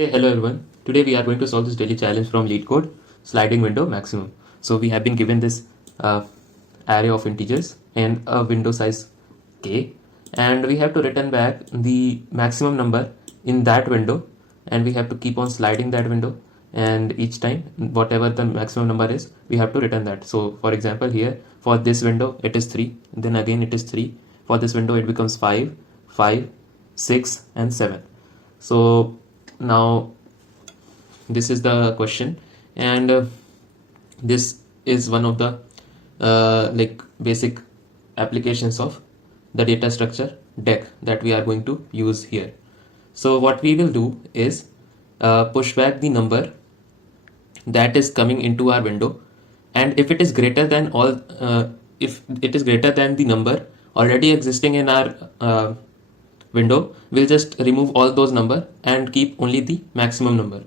Hey, hello everyone. Today we are going to solve this daily challenge from LeetCode, sliding window maximum. So we have been given this array of integers and a window size k, and we have to return back the maximum number in that window, and we have to keep on sliding that window, and each time whatever the maximum number is, we have to return that. So for example, here for this window it is 3, then again it is 3. For this window it becomes 5, 5, 6 and 7. So now this is the question, and this is one of the basic applications of the data structure Deque that we are going to use here. So what we will do is push back the number that is coming into our window, and if it is greater than if it is greater than the number already existing in our window, we'll just remove all those number and keep only the maximum number.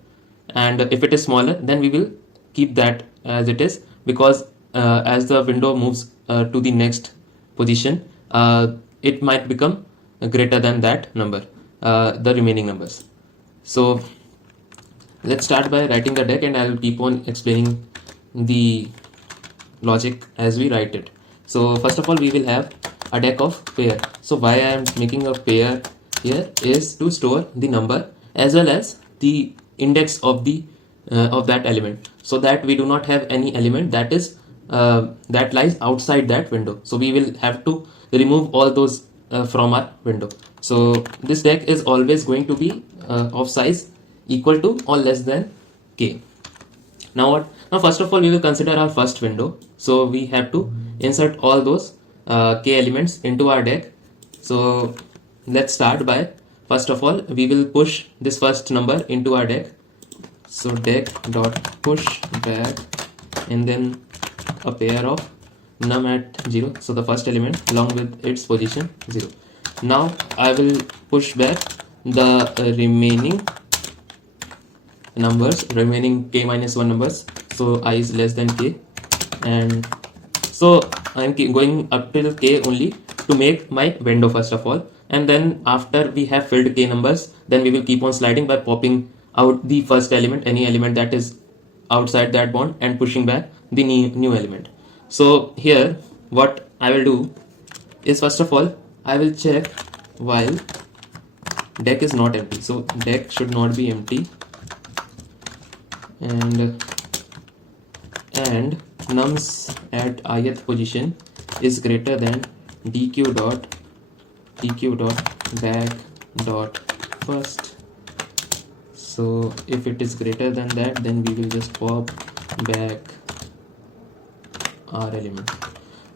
And if it is smaller, then we will keep that as it is, because as the window moves to the next position, it might become greater than that number, the remaining numbers. So let's start by writing the Deque, and I'll keep on explaining the logic as we write it. So first of all, we will have a Deque of pair. So why I am making a pair here is to store the number as well as the index of the of that element, so that we do not have any element that is that lies outside that window. So we will have to remove all those from our window. So this Deque is always going to be of size equal to or less than k. Now what? Now first of all, we will consider our first window. So we have to insert all those k elements into our Deque. So let's start by, first of all, we will push this first number into our Deque. So Deque dot push back, and then a pair of num at 0, so the first element along with its position 0. Now I will push back the remaining numbers, remaining k minus 1 numbers, so I is less than k, and so I am going up till k only to make my window first of all, and then after we have filled k numbers, then we will keep on sliding by popping out the first element, any element that is outside that bond, and pushing back the new element. So here what I will do is, first of all, I will check while Deque is not empty. So Deque should not be empty, and nums at ith position is greater than deque dot back dot first. So if it is greater than that, then we will just pop back our element.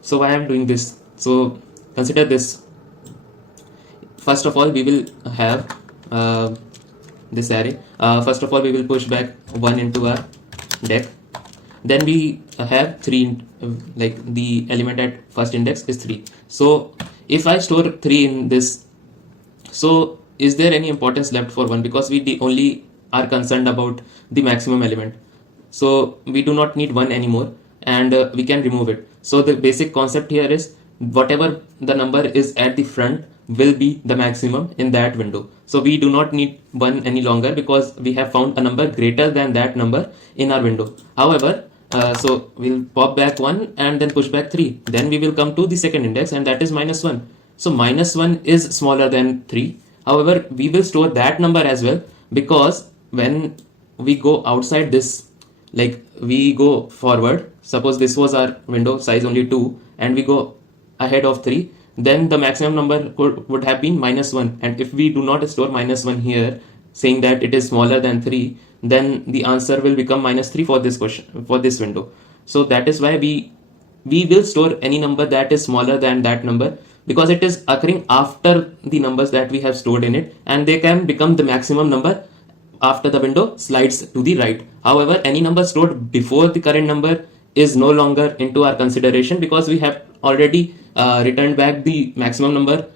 So why I am doing this? So consider this. First of all, we will have this array. First of all, we will push back 1 into our Deque. Then we have 3, like the element at first index is 3. So if I store 3 in this, so is there any importance left for 1? Because we only are concerned about the maximum element, so we do not need 1 anymore, and we can remove it. So the basic concept here is, whatever the number is at the front will be the maximum in that window. So we do not need 1 any longer, because we have found a number greater than that number in our window. However, so we'll pop back 1 and then push back 3. Then we will come to the second index, and that is minus 1. So minus 1 is smaller than 3. However, we will store that number as well, because when we go outside this, like we go forward, suppose this was our window size only 2, and we go ahead of 3, then the maximum number would have been minus 1. And if we do not store minus 1 here, saying that it is smaller than 3, then the answer will become minus 3 for this question, for this window. So that is why we will store any number that is smaller than that number, because it is occurring after the numbers that we have stored in it, and they can become the maximum number after the window slides to the right. However, any number stored before the current number is no longer into our consideration, because we have already returned back the maximum number,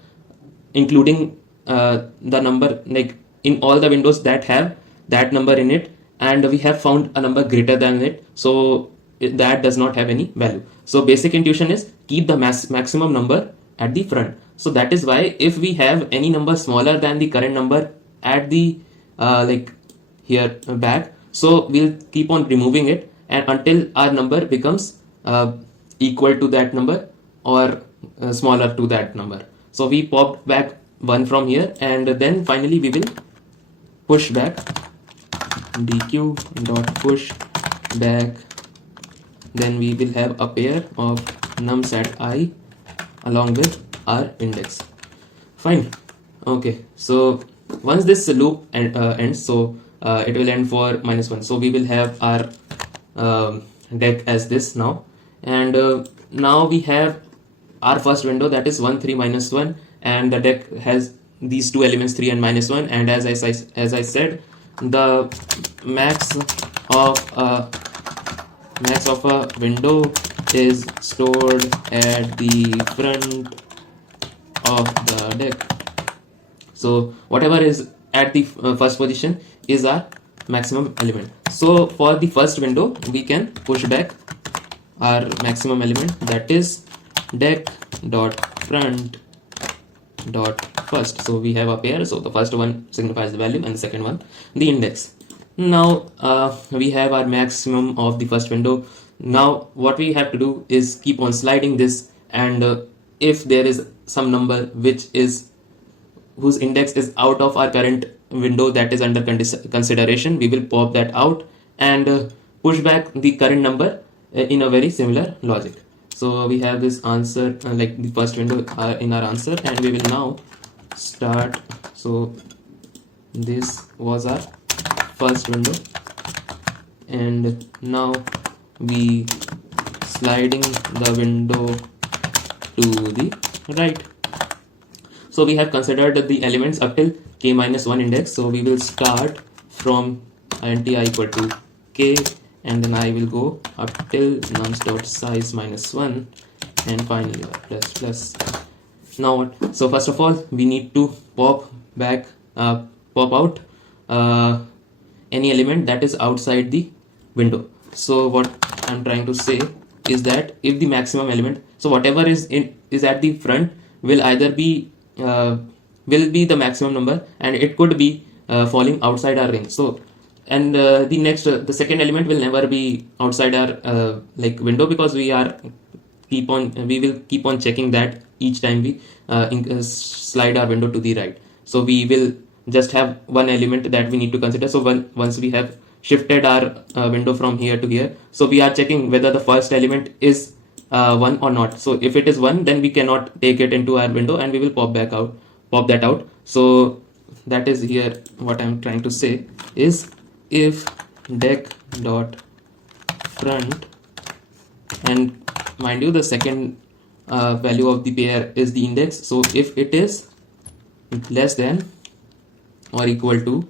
including the number like in all the windows that have that number in it, and we have found a number greater than it, so that does not have any value. So basic intuition is, keep the maximum number at the front. So that is why if we have any number smaller than the current number at the here back. So we'll keep on removing it and until our number becomes equal to that number or smaller to that number. So we popped back 1 from here, and then finally we will push back deque dot push back. Then we will have a pair of nums at I along with our index. Fine. Okay, so once this loop ends, so it will end for -1. So we will have our deck as this now, and now we have our first window, that is 1 3 -1, and the deck has these two elements 3 and -1. And as I said, the max of a window is stored at the front of the deck. So whatever is at the first position is our maximum element. So for the first window, we can push back our maximum element, that is deck dot front dot first. So we have a pair, so the first one signifies the value and the second one the index. Now we have our maximum of the first window. Now what we have to do is keep on sliding this, and if there is some number whose index is out of our current window that is under consideration, we will pop that out and push back the current number in a very similar logic. So we have this answer like the first window in our answer, and we will now start. So this was our first window, and now we sliding the window to the right. So we have considered the elements up till k-1 index. So we will start from int I equal to k, and then I will go up till nums.size -1, and finally plus plus. Now what? So first of all, we need to pop out any element that is outside the window. So what I'm trying to say is that if the maximum element, so whatever is at the front will either be the maximum number, and it could be falling outside our range. So and the second element will never be outside our like window, because we will keep on checking that each time we slide our window to the right. So we will just have one element that we need to consider. So once we have shifted our window from here to here, so we are checking whether the first element is 1 or not. So if it is 1, then we cannot take it into our window, and we will pop that out. So that is here what I'm trying to say is, if deck dot front, and mind you, the second value of the pair is the index. So if it is less than or equal to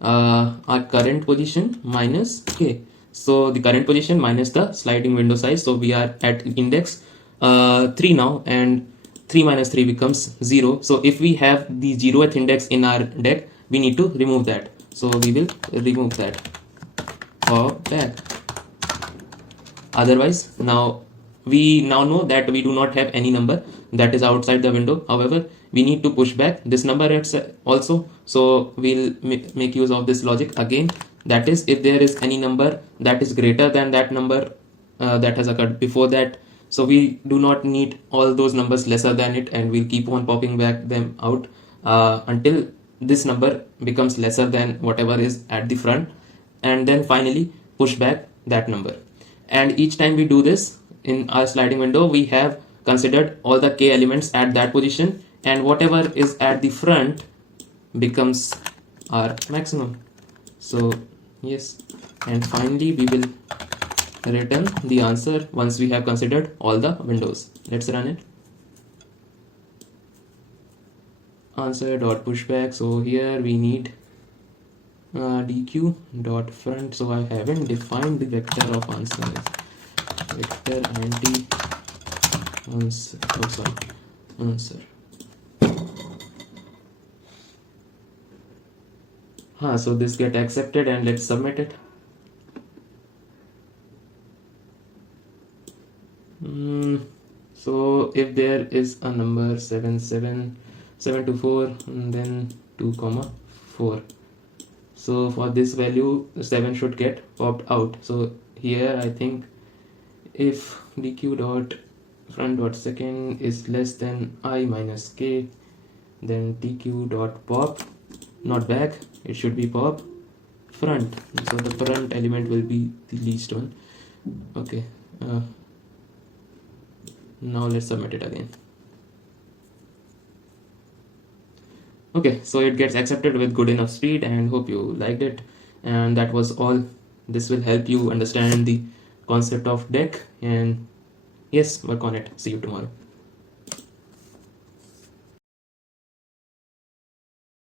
our current position minus k, so the current position minus the sliding window size. So we are at index 3 now, and 3 minus 3 becomes 0. So if we have the 0th index in our deck, we need to remove that. So we will remove that or back. Otherwise, we now know that we do not have any number that is outside the window. However, we need to push back this number also. So we'll make use of this logic again. That is, if there is any number that is greater than that number that has occurred before that, so we do not need all those numbers lesser than it, and we'll keep on popping back them out until this number becomes lesser than whatever is at the front, and then finally push back that number. And each time we do this in our sliding window, we have considered all the k elements at that position, and whatever is at the front becomes our maximum. So yes, and finally we will return the answer once we have considered all the windows. Let's run it. Answer dot pushback. So here we need deque dot front. So I haven't defined the vector of answer. Vector anti answer. Oh, sorry, answer. So this get accepted, and let's submit it. So if there is a number 7 7 7 to 4, and then 2 4, So for this value 7 should get popped out. So here I think if dq dot front dot second is less than I minus k, then dq dot pop, not back, it should be pop front. So the front element will be the least one. Okay, now let's submit it again. Okay, so it gets accepted with good enough speed, and hope you liked it. And that was all. This will help you understand the concept of Deque, and yes, work on it. See you tomorrow.